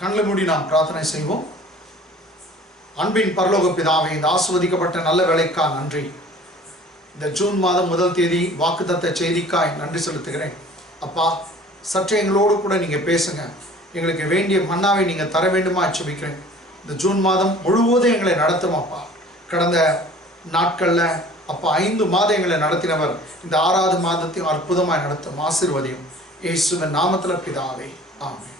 கண்களை மூடி நாம் பிரார்த்தனை செய்வோம். அன்பின் பரலோக பிதாவே, இந்த ஆசீர்வதிக்கப்பட்ட நல்ல வேலைக்காக நன்றி. இந்த ஜூன் மாதம் 1 தேதி வாக்குத்தத்த செய்திக்காய் நன்றி செலுத்துகிறேன். அப்பா, சற்று எங்களோடு கூட நீங்கள் பேசுங்க. எங்களுக்கு வேண்டிய மன்னாவை நீங்கள் தர வேண்டுமா ஜெபிக்கிறேன். இந்த ஜூன் மாதம் முழுவதும் எங்களை நடத்தும் அப்பா. கடந்த நாட்களில் அப்பா 5 மாதம் எங்களை நடத்தினவர் இந்த 6வது மாதத்தையும் அற்புதமாக நடத்தும். ஆசீர்வதியும் இயேசுவின் நாமத்தில் பிதாவே, ஆமென்.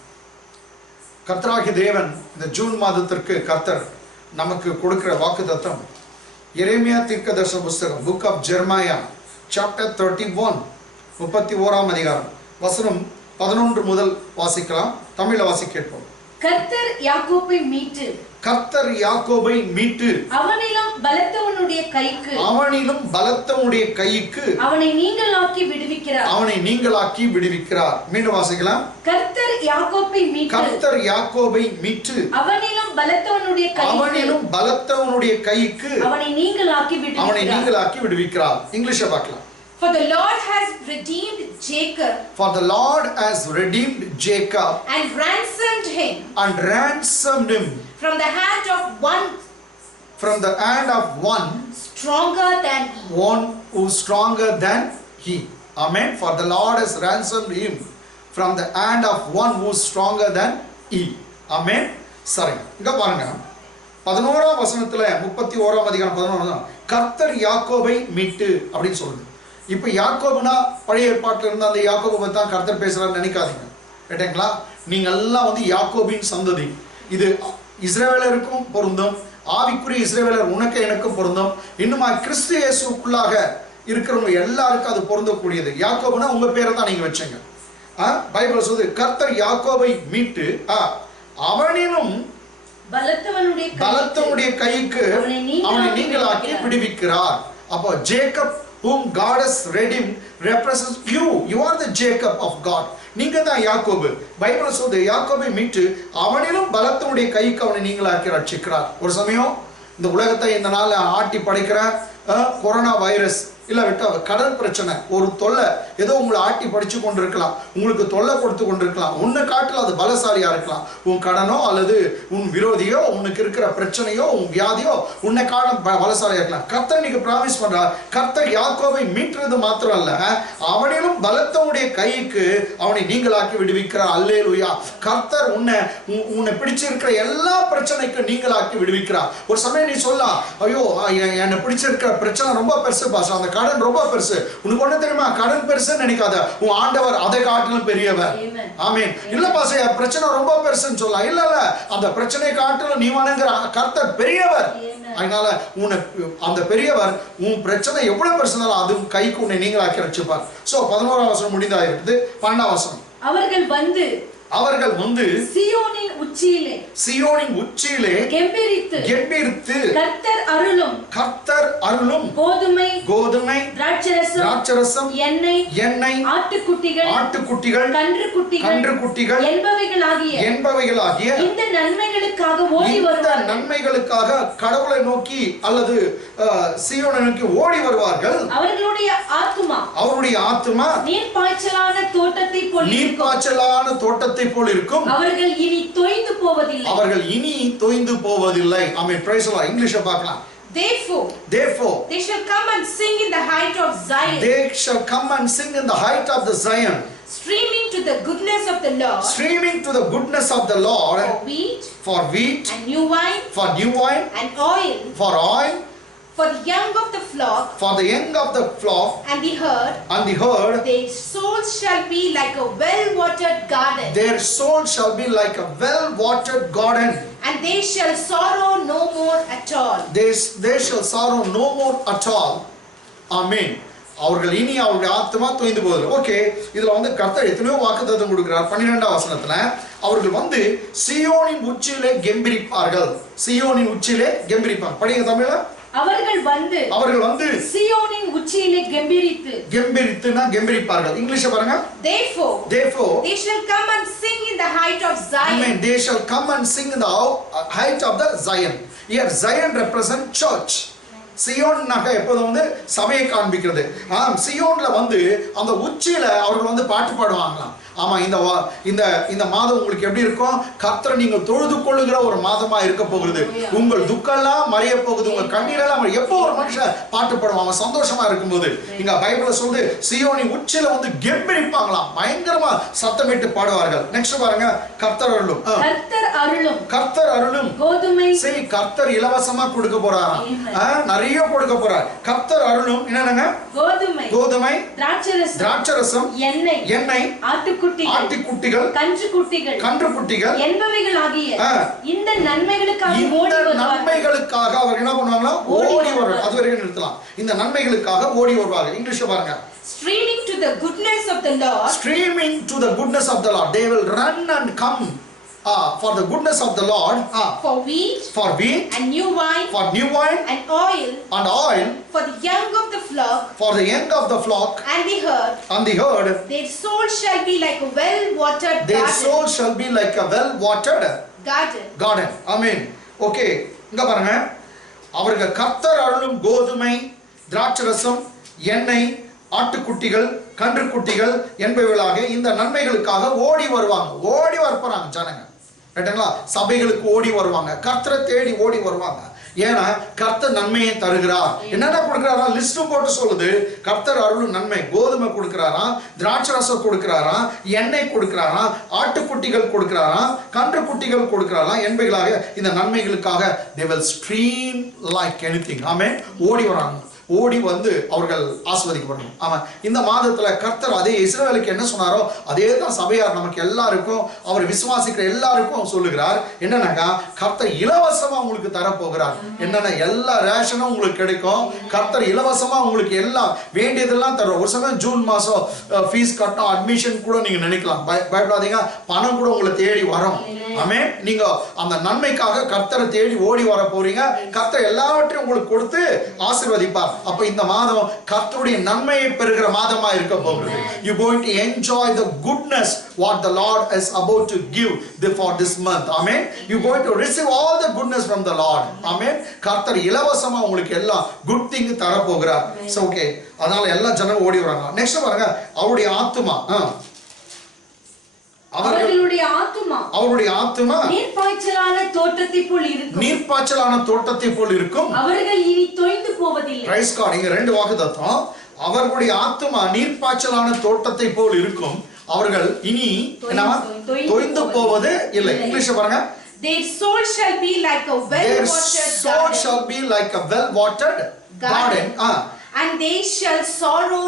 கர்த்தராகிய தேவன் இந்த ஜூன் மாதத்திற்கு கர்த்தர் நமக்கு கொடுக்கிற வாக்குத்தத்தம் எரேமியா தீர்க்கதரிசன புஸ்தகம், புக் ஆஃப் ஜெர்மாயா, சாப்டர் 31, 31ஆம் அதிகாரம், வசனம் 11 முதல் வாசிக்கலாம். தமிழ வாசி கேட்போம். கர்த்தர் யாக்கோபை மீட்டு, கர்த்தர் யாக்கோபை மீட்டு அவனிலும் பலத்தவனுடைய கைக்கு, அவனிலும் பலத்தவனுடைய கைக்கு அவனை நீங்களாக்கி விடுவிக்கிறார், அவனை நீங்களாக்கி விடுவிக்கிறார். மீண்டும் வாசிக்கலாம். கர்த்தர் யாக்கோபை மீட்டு, கர்த்தர் யாக்கோபை மீட்டு அவனிலும் பலத்தவனுடைய கைக்கு, அவனிலும் பலத்தவனுடைய கைக்கு அவனை நீங்களாக்கி அவனை விடுவிக்கிறார். நீங்களாக்கி விடுவிக்கிறார். இங்கிலீஷை பார்க்கலாம். For the Lord has redeemed Jacob, For the Lord has redeemed Jacob and ransomed him and ransomed him from the hand of one stronger than he. one who is stronger than he. Amen. For the Lord has ransomed him from the hand of one who is stronger than he. Amen. சரி, இங்க பாருங்க. 11ஆம் வசனத்துல 31ஆம் அதிகாரம் 11 கர்த்தர் யாக்கோபை மீட்டு அப்படின்னு சொல்லுது. இப்போ யாக்கோபுனா பழைய ஏற்பாட்டில் இருந்த அந்த யாக்கோபை பற்றி தான் கர்த்தர் பேசுகிறான்னு நினைக்காதீங்க. கேட்டீங்களா? நீங்கள் எல்லாம் யாக்கோபின் சந்ததி. இது இஸ்ரவேலருக்கும் பொருந்தும், ஆவிக்குரிய இஸ்ரவேலர் உனக்கு எனக்கும் பொருந்தும், இன்னுமா கிறிஸ்து இயேசுக்குள்ளாக இருக்கிறவங்க எல்லாருக்கும் அது பொருந்தக்கூடியது. யாக்கோபுனா உங்கள் பேரை தான் நீங்கள் வச்சீங்க. பைபிள் சொல்லுது கர்த்தர் யாக்கோபை மீட்டு அவனிலும் பலத்தவனுடைய கைக்கு அவனை நீங்களாக்கி விடுவிக்கிறார். அப்போ Jacob whom God has redeemed represents you. You are the Jacob of God. நீங்க தான் யாக்கோபு. பைபிள் சொல்லுது யாக்கோபை மீட்டு அவனிலும் பலத்தவனுடைய கைக்கு அவனை நீங்களாக்கி ரட்சிக்கிறார். ஒரு சமயம் இந்த உலகத்தை இந்த நாள் ஆட்டி படைக்கிற கொரோனா வைரஸ் இல்லை விட்டா கடல் பிரச்சனை, ஒரு தொல்லை ஏதோ உங்களை ஆட்டி படிச்சு கொண்டு இருக்கலாம், உங்களுக்கு தொல்லை கொடுத்து கொண்டு இருக்கலாம். உன்னை காட்டில் அது பலசாலியாக இருக்கலாம். உன் கடனோ அல்லது உன் விரோதியோ, உனக்கு இருக்கிற பிரச்சனையோ, உன் வியாதியோ உன்னை காலம் பலசாலியாக இருக்கலாம். கர்த்தர் நீங்க ப்ராமிஸ் பண்றார். கர்த்தர் யாக்கோபை மீட்டுறது மாத்திரம் அல்ல, அவனிலும் பலத்தவனுடைய கைக்கு அவனை நீங்களாக்கி விடுவிக்கிறார். அல்லேலூயா. கர்த்தர் உன்னை பிடிச்சிருக்கிற எல்லா பிரச்சனைக்கும் நீங்களாக்கி விடுவிக்கிறார். ஒரு சமயம் நீ சொல்லலாம், ஐயோ என்னை பிடிச்சிருக்கிற பிரச்சனை ரொம்ப பெருசு பாஸ், அந்த கடன் ரொம்ப பெருசு. உனக்கு ஒண்ணு தெரியுமா? கடன் பெருசுன்னு நினைக்காத, உன் ஆண்டவர் அதை காட்டிலும் பெரியவர். ஆமென். இல்ல பாசே பிரச்சனை ரொம்ப பெருசுன்னு சொல்லலாம். இல்ல அந்த பிரச்சனை காட்டிலும் நீ வணங்குற கர்த்தர் பெரியவர். அதனால அந்த பெரியவர் உன் பிரச்சனை எவ்வளவு பெருசுனாலும் அது கைக்கு உன்னை நீங்களாக்கி ரட்சிப்பார். சோ 11ஆம் வசனம் முடிந்தாயிருக்குது. 12ஆம் வசனம் அவர்கள் வந்து சீயோனின் உச்சியிலே கெம்பீரித்து கர்த்தர் அருளும் கோதுமை திராட்சரசம் எண்ணெய் ஆட்டுக்குட்டிகள் கன்றுக்குட்டிகள் என்பவைகளாகிய இந்த நன்மைகளுக்காக கடவுளை நோக்கி அல்லது சீயோனை நோக்கி ஓடி வருவார்கள். அவருடைய ஆத்துமா நீர்ப்பாய்ச்சலான தோட்டத்தை போல் இருக்கும். அவர்கள் இனி தோய்ந்து போவதில்லை. ஆமென். Praise the Lord. இங்கிலீஷை பார்க்கலாம். Therefore they shall come and sing in the height of Zion, streaming to the goodness of the Lord, for wheat and new wine, and oil, for the young of the flock, and the herd. Their souls shall be like a well-watered garden. And they shall sorrow no more at all. Amen. அவர்கள் இனி அவருடைய ஆத்மா தோய்ந்து போவதில்லை. Okay, இதுல கர்த்தர் எத்தனையோ வாக்குத்தத்தம் கொடுக்கிறார். 12ஆம் வசனத்துல அவர்கள் சீயோனின் உச்சியிலே கெம்பீரிப்பார்கள். படிங்க தமிழ்ல. அவர்கள் வந்து சீயோனின் உச்சியிலே கெம்பீரிப்பார்கள். இங்கிலீஷை பாருங்க. Therefore they shall come and sing in the height of Zion. Amen. They shall come and sing in the height of the Zion. Here Zion represents church. சியோன்னாக எப்போதும் வந்து சபையை காண்பிக்கிறது. சியோன்ல வந்து அந்த உச்சியில அவர்கள் வந்து பாட்டு பாடுவாங்களாம். ஆமா, இந்த மாதம் உங்களுக்கு எப்படி இருக்கும்? கர்த்தரை நீங்கள் தொழுது கொள்ளுகிற ஒரு மாதமா இருக்க போகிறது. உங்கள் துக்கெல்லாம் மறைய போகுது, உங்கள் கண்ணீரெல்லாம் எப்போ ஒரு மனுஷன் பாட்டு பாடுவாங்க சந்தோஷமா இருக்கும்போது. இங்க பைபிள்ல சொல்லுது சியோனி உச்சியில வந்து கெம்பீரிப்பாங்களாம், பயங்கரமா சத்தமிட்டு பாடுவார்கள். நெக்ஸ்ட் பாருங்க, கர்த்தர் அருளும். கர்த்தர் அருளும் கோதுமை. சரி, கர்த்தர் இலவசமா கொடுக்க போறாராம், நிறைய கொடுக்க போறார். கர்த்தர் அருளும் என்னங்க? கோதுமை, திராட்சரசம், எண்ணெய், ஆட்டுக்குட்டிகள், கன்றுக்குட்டிகள் என்பவைகளாகிய இந்த நன்மைகளுக்காக அவர் என்ன பண்ணுவாங்களா? ஓடி வருவாங்க. அது வரைக்கும் நிறுத்தலாம். இந்த நன்மைகளுக்காக ஓடி வருவாங்க. இங்கிலீஷ் பாருங்க. Streaming to the goodness of the Lord. Streaming to the goodness of the Lord. They will run and come for the goodness of the Lord. For wheat and new wine. For new wine and oil. For the young of the flock. For the young of the flock. And the herd. Their soul shall be like a well-watered garden. Their soul shall be like a well-watered garden. Amen. Okay. இங்க பாருங்க. அவர்கள் கர்த்தர் அருளும் கோதுமை, திராட்சரசம், எண்ணெய், ஆட்டுக்குட்டிகள், கன்றுக்குட்டிகள் என்பவைகளாக இந்த நன்மைகளுக்காக ஓடி வருவாங்க. ஓடி வரப்போறாங்க ஜனங்க. ரைட்டுங்களா? சபைகளுக்கு ஓடி வருவாங்க, கர்த்தரை தேடி ஓடி வருவாங்க. ஏன்னா கர்த்தர் நன்மையை தருகிறார். என்னென்ன கொடுக்கிறாரா லிஸ்ட் போட்டு சொல்லுது. கர்த்தர் அருளும் நன்மை, கோதுமை கொடுக்கிறாராம், திராட்சரசம் கொடுக்கிறாராம், எண்ணெய் கொடுக்கிறாராம், ஆட்டுக்குட்டிகள் கொடுக்கிறாராம், கன்றுக்குட்டிகள் கொடுக்கிறாராம் என்பவைகளாக இந்த நன்மைகளுக்காக they will stream like anything. ஆமென். ஓடி வராங்க, ஓடி வந்து அவர்கள் ஆசீர்வதிக்கப்படணும். ஆமா, இந்த மாதத்துல கர்த்தர் அதே இஸ்ரவேலுக்கு என்ன சொன்னாரோ அதே தான் சபையார் நமக்கு எல்லாருக்கும், அவர் விசுவாசிக்கிற எல்லாருக்கும் சொல்லுகிறார். என்னன்னாக்கா கர்த்தர் இலவசமா உங்களுக்கு தரப்போகிறார். என்னன்னா எல்லா ரேஷனும் உங்களுக்கு கிடைக்கும். கர்த்தர் இலவசமா உங்களுக்கு எல்லாம் வேண்டியதெல்லாம் தருவார். ஒரு சமயம் ஜூன் மாசம் ஃபீஸ் கட்டணும், அட்மிஷன் கூட நீங்க நினைக்கலாம். பயப்படாதீங்க, பணம் கூட உங்களை தேடி வரும். ஆமென். நீங்க அந்த நன்மைக்காக கர்த்தரை தேடி ஓடி வர போறீங்க. கர்த்தர் எல்லாவற்றையும் உங்களுக்கு கொடுத்து ஆசீர்வதிப்பார். அப்ப இந்த மாதம் கர்த்தருடைய நன்மையை பெறுகிற மாதமா இருக்க போகிறது. You going to enjoy the goodness what the Lord is about to give for this month. Amen. You going to receive all the goodness from the Lord. Amen. கர்த்தர் இலவசமா உங்களுக்கு எல்லாம் good thing தர போகிறார். So okay, அதனால எல்லா ஜனங்களும் ஓடி வராங்க. நெக்ஸ்ட் பாருங்க, அவருடைய ஆத்துமா அவருடைய ஆத்துமா நீர்ப்பாய்ச்சலான தோட்டத்தை போல் இருக்கும். அவர்கள் இனி தொய்ந்து போவதில்லை. Praise God. இங்க ரெண்டு வாக்குத்தத்தம். அவர்களுடைய ஆத்துமா நீர்ப்பாய்ச்சலான தோட்டத்தை போல் இருக்கும். அவர்கள் இனி என்னவா? தொய்ந்து போவது இல்லை. இங்கிலீஷ் பாருங்க. Their soul shall be like a well-watered garden. And they shall sorrow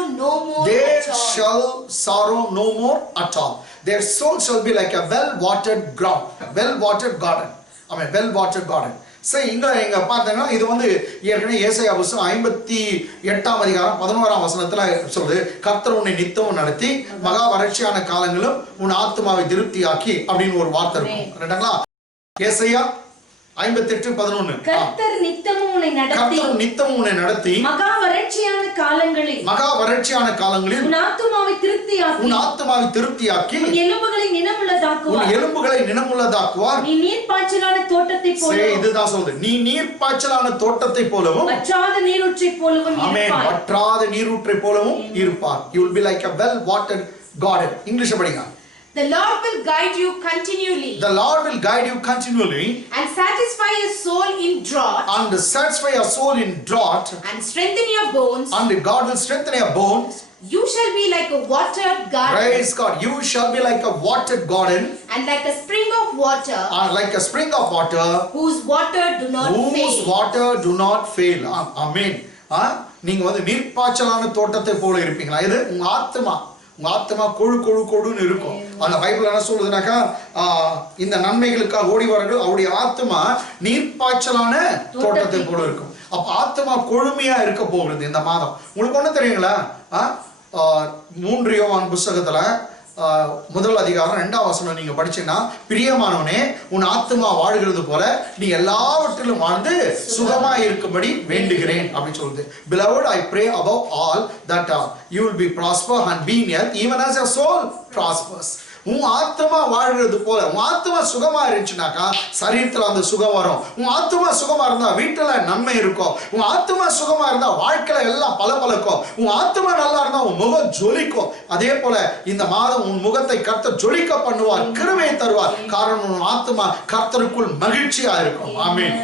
no more at all. Their soul shall be like a well-watered ground, well-watered garden. Amen. Well-watered garden. சரி, இங்க பார்த்தீங்கன்னா இது வந்து ஏற்கனவே ஏசாயா புத்தகம் 58ஆம் அதிகாரம் 11ஆம் வசனத்துல சொல்லுது, கர்த்தர் உன்னை நித்தமும் நடத்தி மகா வறட்சியான காலங்களும் உன் ஆத்துமாவை திருப்தியாக்கி அப்படின்னு ஒரு வார்த்தை இருக்கும். ரைட்டுங்களா? ஏசாயா 58:11. கர்த்தர் நித்தமும் உன்னை நடத்தி மகா வறட்சியான காலங்களில் உன் ஆத்துமாவை திருப்தியாக்கி உன் எலும்புகளை நினமுள்ளதாக்குவார். நீ நீர்ப்பாய்ச்சலான தோட்டத்தை போல. இதுதான் சொல்லுது, நீ நீர்ப்பாய்ச்சலான தோட்டத்தை போலவும் வற்றாத நீரூற்றை போலவும் ஆமென், வற்றாத நீரூற்றை போலவும் இருப்பார். You will be like a well watered garden. English படிங்க. The Lord will guide you continually. And satisfy your soul in drought. And strengthen your bones. And God will strengthen your bones. You shall be like a watered garden. Praise God. You shall be like a watered garden. And like a spring of water. Whose water do not fail. Amen. நீங்க வந்து நீர்ப்பாய்ச்சலான தோட்டத்தை போல இருப்பீங்களா? இது உங்க ஆத்மா கொழுன்னு இருக்கும். அந்த பைபிள் என்ன சொல்லுதுனாக்கா, இந்த நன்மைகளுக்காக ஓடி வரங்கள் அவருடைய ஆத்மா நீர்ப்பாய்ச்சலான தோட்டத்தை போல இருக்கும். அப்ப ஆத்மா கொழுமையா இருக்க போகிறது இந்த மாதம். உங்களுக்கு ஒண்ணு தெரியுங்களா? 3 யோவான் புத்தகத்துல 1 அதிகாரம் 2ஆம் வசனம் நீங்க படிச்சீங்கன்னா, பிரியமானவனே உன் ஆத்துமா வாழ்கிறது போல நீ எல்லாவற்றிலும் வாழ்ந்து சுகமா இருக்கும்படி வேண்டுகிறேன் அப்படின்னு சொல்லுது. Beloved, I pray above all that you will be prosper and be in health even as your soul prospers. உன் ஆத்மா வாழ்றது போல உன் ஆத்மா சுகமா இருந்துச்சுனாக்கா சரீரத்துல அந்த சுகம் வரும். உன் ஆத்மா சுகமா இருந்தா வீட்டுல நன்மை இருக்கும். உன் ஆத்மா சுகமா இருந்தா வாழ்க்கையில எல்லாம் பளபளக்கும். உன் ஆத்மா நல்லா இருந்தா உன் முகம் ஜொலிக்கும். அதே போல இந்த மாதம் உன் முகத்தை கர்த்தர் ஜொலிக்க பண்ணுவார், கிருபையை தருவார். காரணம் உன் ஆத்மா கர்த்தருக்குள் மகிழ்ச்சியா இருக்கும். ஆமென்.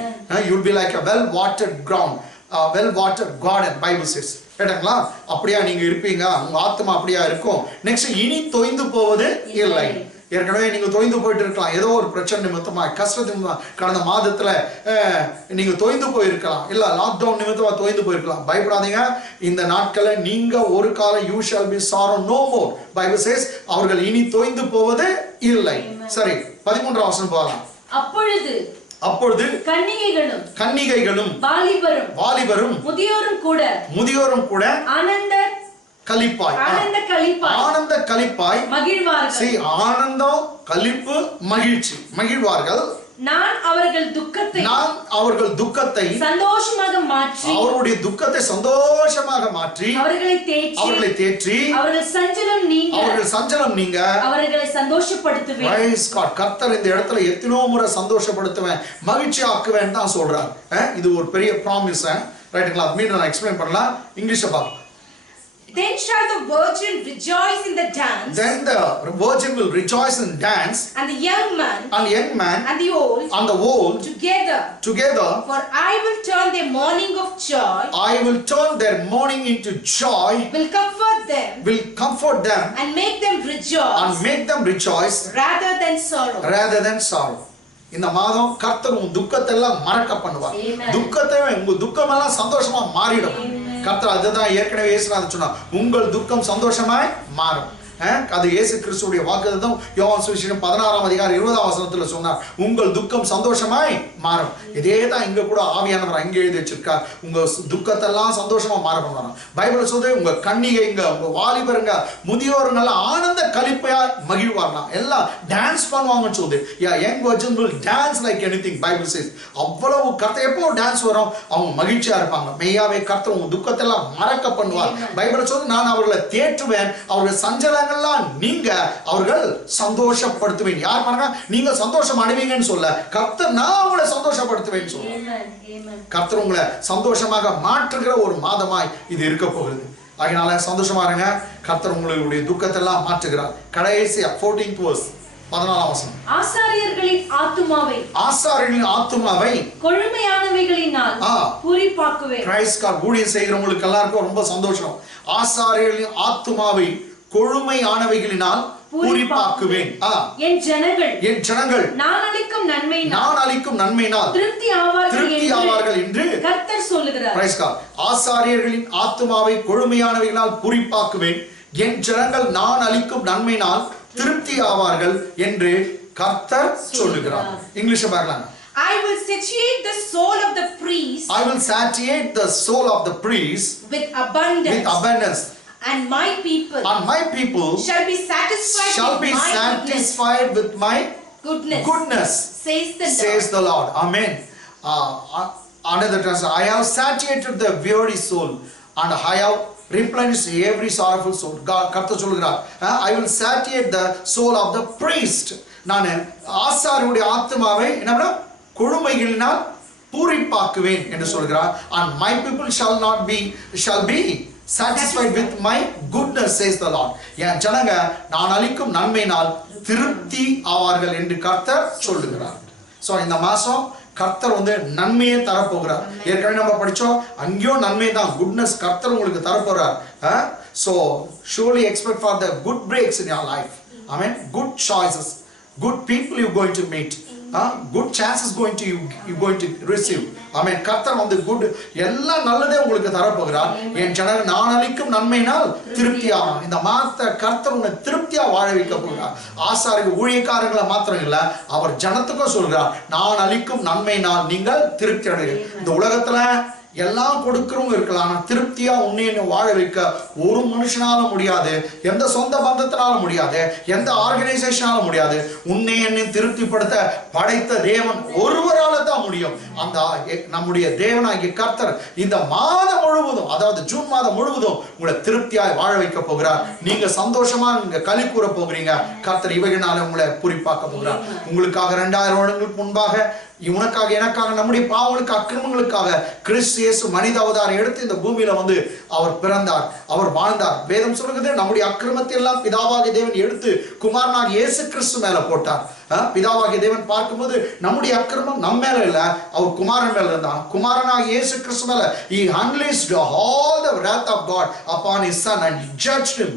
You'll be like a well watered ground, a well watered garden, Bible says. கேட்டங்களா? அப்படியா நீங்க இருப்பீங்க, உங்க ஆத்மா அப்படியா இருக்கும். நெக்ஸ்ட், இனி தொய்ந்து போவது இல்லை. ஏற்கனவே நீங்க தொய்ந்து போயிட்டு இருக்கலாம், ஏதோ ஒரு பிரச்சனை நிமித்தமா கஷ்ட நிமித்தமா கடந்த மாதத்துல நீங்க தொய்ந்து போயிருக்கலாம், இல்ல லாக்டவுன் நிமித்தமா தொய்ந்து போயிருக்கலாம். பயப்படாதீங்க. இந்த நாட்களை நீங்க ஒரு காலம் you shall be sorrow no more. Bible says அவர்கள் இனி தொய்ந்து போவது இல்லை. சரி, 13ஆம் வசனம் போகலாம். அப்பொழுது கன்னிகைகளும் வாலிபரும் முதியோரும் கூட ஆனந்த களிப்பாய் மகிழ்வார்கள். ஆனந்தம், களிப்பு, மகிழ்வார்கள். நான் அவர்கள் துக்கத்தை சந்தோஷமாக மாற்றி, அவருடைய துக்கத்தை சந்தோஷமாக மாற்றி, அவர்களை தேற்றி, அவர்கள் சஞ்சலம் நீங்க அவர்களை சந்தோஷப்படுத்துவேன். Price God. கர்த்தர் இந்த இடத்துல எத்தனோ முறை சந்தோஷப்படுத்துவேன், மகிழ்ச்சி ஆக்குவேன் தான் சொல்றார். இது ஒரு பெரிய ப்ராமிஸ். ரைட்டுங்களா? மீண்டும் நான் எக்ஸ்பிளைன் பண்ணலாம். இங்கிலீஷ்ல பாருங்க. Then shall the virgin rejoice in the dance. Then the virgin will rejoice and dance. And the young man. And the old. Together. For I will turn their mourning of joy. I will turn their mourning into joy. Will comfort them. And make them rejoice. Rather than sorrow. இந்த மாதம் கர்த்தர் உன் துக்கத்தை எல்லாம் மறக்க பண்ணுவார். உங்க துக்கம் எல்லாம் சந்தோஷமா மாறிடும். கர்த்தர் அதுதான் ஏற்கனவே இயேசுநாதர் சொன்னார், உங்கள் துக்கம் சந்தோஷமாய் மாறும். அது இயேசு கிறிஸ்துவுடைய வாக்குத்தத்தம். யோவான் சுவிசேஷம் 16ஆம் அதிகாரம் 20ஆம் வசனத்துல சொன்னார், உங்கள் துக்கம் சந்தோஷமாய் மாறும். இதே தான் இங்க கூட ஆவியானவர் அங்கே எழுதி வச்சிருக்கார், உங்க துக்கத்தை எல்லாம் சந்தோஷமா மாற பண்ணுவாராம். பைபிள் சொல்லுது, உங்க கன்னிகைங்க, உங்க வாலிபருங்க, முதியோருங்க எல்லாம் ஆனந்த களிப்பையா மகிழ்வார்களாம், எல்லாம் டான்ஸ் பண்ணுவாங்கன்னு சொல்லுது. Young version will dance like anything, Bible says. அவ்வளவு கர்த்தர் எப்போ டான்ஸ் வரும், அவங்க மகிழ்ச்சியா இருப்பாங்க. மெய்யாவே கர்த்தர் உங்க துக்கத்தை எல்லாம் மறக்க பண்ணுவார். பைபிள் சொல்லுது, நான் அவர்களை தேற்றுவேன், அவர்கள் சஞ்சல நீங்க அவர்கள் சந்தோஷப்படுத்துவேன். யார் பாருங்க, நீங்க சந்தோஷம் அடைவீங்கன்னு சொல்ல, கர்த்தர் நான் உங்களை சந்தோஷப்படுத்துவேன் சொல்ல. கர்த்தர் உங்களை சந்தோஷமாக மாற்றுகிற ஒரு மாதமாய் இது இருக்க போகிறது. அதனால சந்தோஷமா இருங்க. கர்த்தர் உங்களுடைய துக்கத்தை எல்லாம் மாற்றுகிறார். கடைசியா 14th verse 14ஆம் வசனம். ஆசாரியர்களின் ஆத்துமாவை கொழுமையானவைகளினால் பூரிப்பாக்குவேன். Price God. ஊழியம் செய்கிறவங்களுக்கு எல்லாருக்கும் ரொம்ப சந்தோஷம். ஆசாரியர்களின் ஆத்துமாவை கொழுமையானவைகளினால் பூரிப்பாக்குவேன். என் ஜனங்கள் நான் அளிக்கும் நன்மையினால் திருப்தி ஆவார்கள் என்று கர்த்தர் சொல்லுகிறார். Price God. ஆசாரியர்களின் ஆத்துமாவை கொழுமையானவைகளினால் பூரிப்பாக்குவேன், என் ஜனங்கள் நான் அளிக்கும் நன்மையினால் திருப்தி ஆவார்கள் என்று கர்த்தர் சொல்லுகிறார். இங்கிலீஷ்ல பார்க்கலாம். I will satiate the soul of the priest. With abundance. And my people shall be satisfied with my goodness, says the Lord. Amen. Another translation, I have satiated the weary soul and I have replenished every sorrowful soul. கர்த்தர் சொல்கிறார், I will satiate the soul of the priest. நான் ஆசாரியருடைய ஆத்துமாவை என்ன கொழுமைகளினால் பூரிப்பாக்குவேன் என்று சொல்கிறார். And my people shall be satisfied with my goodness, says the Lord. என் ஜனங்க நான் அளிக்கும் நன்மையினால் திருப்தி ஆவார்கள் என்று கர்த்தர் சொல்லுகிறார். சோ இந்த மாசம் கர்த்தர் நன்மையை தரப்போகிறார். ஏற்கனவே நம்ம படிச்சோம், அங்கேயும் நன்மை தான், குட்னஸ் கர்த்தர் உங்களுக்கு தரப்போறார். So surely expect for the good breaks in your life. Amen. Good choices, good people you're going to meet. Good chances you're going to receive. Amen. கர்த்தர் good எல்லாம் நல்லதே உங்களுக்கு தரப்போகிறார். என் ஜனங்கள் நான் அளிக்கும் நன்மையினால் திருப்தியாகும். இந்த மாதத்தை கர்த்தர் உன்னை திருப்தியா வாழ வைக்க போகிறார். ஆசாரிய ஊழியக்காரங்களை மாத்திரம் இல்ல, அவர் ஜனத்துக்கும் சொல்கிறார், நான் அளிக்கும் நன்மையினால் நீங்கள் திருப்தி அடைவீர்கள். இந்த உலகத்துல எல்லாம் கொடுக்கிறவங்க இருக்கலாம், ஆனா திருப்தியா உன்னை வாழ வைக்க ஒரு மனுஷனால முடியாது, எந்த சொந்த பந்தத்தினால முடியாது, எந்த ஆர்கனைசேஷனால முடியாது. உன்னை என்னை திருப்திப்படுத்த படைத்த தேவன் ஒருவரால தான் முடியும். அந்த நம்முடைய தேவனாகிய கர்த்தர் இந்த மாதம் முழுவதும், அதாவது ஜூன் மாதம் முழுவதும் உங்களை திருப்தியாய் வாழ வைக்க போகிறார். நீங்க சந்தோஷமா நீங்க களி கூற போகிறீங்க. கர்த்தர் இவைகளால உங்களை குறிப்பாக்க போகிறார். உங்களுக்காக 2000 வருடங்களுக்கு முன்பாக, உனக்காக எனக்காக, நம்முடைய பாவங்களுக்கு அக்கிரமங்களுக்காக கிறிஸ்து இயேசு மனித அவதாரம் எடுத்து இந்த பூமியில வந்து அவர் பிறந்தார், அவர் வாழ்ந்தார். வேதம் சொல்லுகிறது, நம்முடைய அக்கிரமத்தை எல்லாம் பிதாவாகிய தேவன் எடுத்து குமாரனாக இயேசு கிறிஸ்து மேல போட்டார். பிதாவாகிய தேவன் பார்க்கும்போது நம்முடைய அக்கிரமம் நம்ம மேல இல்ல, அவர் குமாரன் மேல இருந்தான். குமாரனாக இயேசு கிறிஸ்து மேல he unleashed all the wrath of God upon his son and judged him.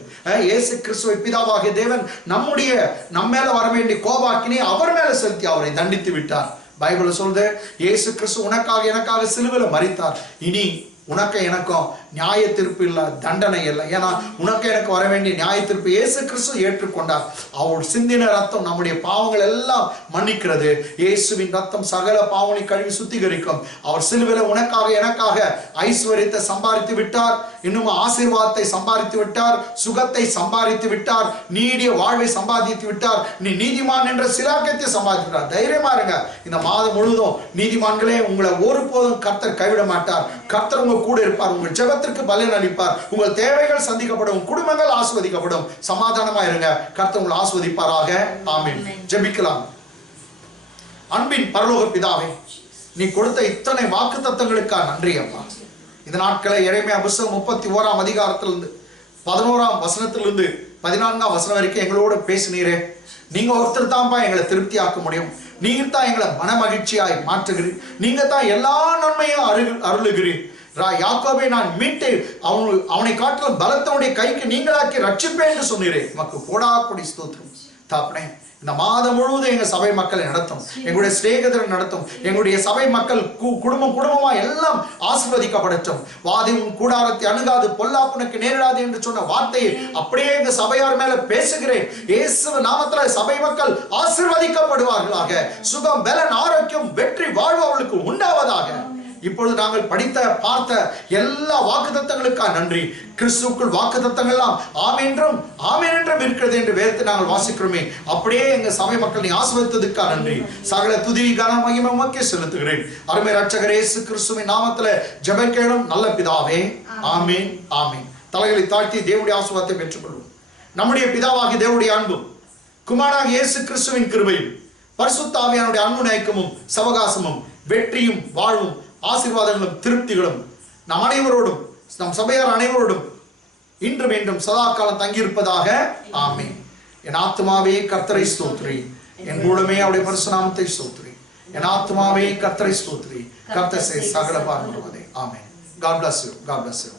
இயேசு கிறிஸ்துவை பிதாவாகிய தேவன் நம்ம மேல வர வேண்டிய கோபாக்கினை அவர் மேல செலுத்தி அவரை தண்டித்து விட்டார். பைபிள் சொல்லுது, இயேசு கிறிஸ்து உனக்காக எனக்காக சிலுவையில் மரித்தார். இனி உனக்கு எனக்கும் நியாய தீர்ப்பு இல்லை, தண்டனை இல்லை. ஏன்னா உனக்கு எனக்கு வர வேண்டிய நியாய தீர்ப்பு இயேசு கிறிஸ்து ஏற்றுக்கொண்டார். அவர் சிந்தின ரத்தம் நம்முடைய பாவங்கள் எல்லாம் மன்னிக்கிறது. இயேசுவின் ரத்தம் சகல பாவனை கழுவி சுத்திகரிக்கும். அவர் சிலுவையில் உனக்காக எனக்காக ஐஸ்வர்யத்தை சம்பாதித்து விட்டார், இன்னும் ஆசீர்வாதத்தை சம்பாதித்து விட்டார், சுகத்தை சம்பாதித்து விட்டார், நீடிய வாழ்வை சம்பாதித்து விட்டார். நீ நீதிமான் என்ற சிலாக்கியத்தை சம்பாதித்தார். தைரியமா இருங்க. இந்த மாதம் முழுவதும் நீதிமான்களே, உங்களை ஒருபோதும் கர்த்தர் கைவிட மாட்டார். கர்த்தர் உங்க கூட இருப்பார். உங்கள் ஜெபத்திற்கு பலன் அளிப்பார். உங்கள் தேவைகள் சந்திக்கப்படும், குடும்பங்கள் ஆஸ்வதிக்கப்படும். சமாதானமா இருங்க. கர்த்தர் உங்களை ஆஸ்வதிப்பாராக. ஆமென். ஜெபிக்கலாம். அன்பின் பரலோக பிதாவே, நீ கொடுத்த இத்தனை வாக்குத்தத்தங்களுக்காக நன்றி அப்பா. இந்த நாட்களை எரேமியா புத்தகம் 31ஆம் அதிகாரத்திலிருந்து 11ஆம் வசனத்திலிருந்து 14ஆம் வசனம் வரைக்கும் எங்களோட பேசினீரே. நீங்க ஒருத்தர் தான்ப்பா எங்களை திருப்தி ஆக்க முடியும். நீங்க தான் எங்களை மன மகிழ்ச்சியாய் மாற்றுகிறீர். நீங்க தான் எல்லா நன்மையும் அருளுகிறீர். யாக்கோபை நான் மீட்டு அவனை காட்டிலும் பலத்தவனுடைய கைக்கு நீங்களாக்கி ரட்சிப்பேன் என்று சொன்னீரே. நமக்கு போடாப்படி ஸ்தோத்திரம் தாப்பனே. இந்த மாதம் முழுவதும் எங்க சபை மக்களை நடத்தும், எங்களுடைய சிநேகிதரை நடத்தும், எங்களுடைய சபை மக்கள் குடும்பமா எல்லாம் ஆசீர்வதிக்கப்படட்டும். வாதி உன் கூடாரத்தை அணுகாது, பொல்லாப்புனுக்கு நேரிடாது என்று சொன்ன வார்த்தையை அப்படியே எங்க சபையார் மேல பேசுகிறேன். இயேசு நாமத்துல சபை மக்கள் ஆசீர்வதிக்கப்படுவார்களாக. சுகம், பலன், ஆரோக்கியம், வெற்றி, வாழ்வு அவளுக்கு உண்டாவதாக. இப்பொழுது நாங்கள் படித்த பார்த்த எல்லா வாக்குத்தத்தங்களுக்காக நன்றி. கிறிஸ்துவுக்குள் வாக்குத்தத்தங்கள்லாம் ஆமென்றும் ஆமென் என்றும் இருக்கிறது என்று வேதத்தை நாங்கள் வாசிக்கிறோமே. அப்படியே எங்க சபை மக்கள் நீ ஆசீர்வதித்ததுக்காக நன்றி. சகல துதி கன மகிமை உமக்கே செலுத்துகிறேன். அருமை ரட்சகர் இயேசு கிறிஸ்துவின் நாமத்துல ஜெபம் கேளும் நல்ல பிதாவே. ஆமென் ஆமென். தலைகளை தாழ்த்தி தேவனுடைய ஆசீர்வாதத்தை பெற்றுக்கொள்வோம். நம்முடைய பிதாவாகிய தேவனுடைய அன்பும் குமாரனாகிய இயேசு கிறிஸ்துவின் கிருபையும் பரிசுத்த ஆவியானுடைய அன்பு நயக்கமும் சவகாசமும் வெற்றியும் வாழ்வும் ஆசீர்வாதங்களும் திருப்திகளும் நம் அனைவரோடும், நம் சபையார் அனைவரோடும் இன்று மீண்டும் சதா காலம் தங்கியிருப்பதாக. ஆமென். என் ஆத்துமாவே கர்த்தரை ஸ்தோத்திரி, என் மூலமே அவருடைய பரிசுநாமத்தை ஸ்தோத்திரி. என் ஆத்துமாவே கர்த்தரை ஸ்தோத்திரி, கர்த்தர் சகல பார்வையுடையவரே. ஆமென். God bless you. God bless you.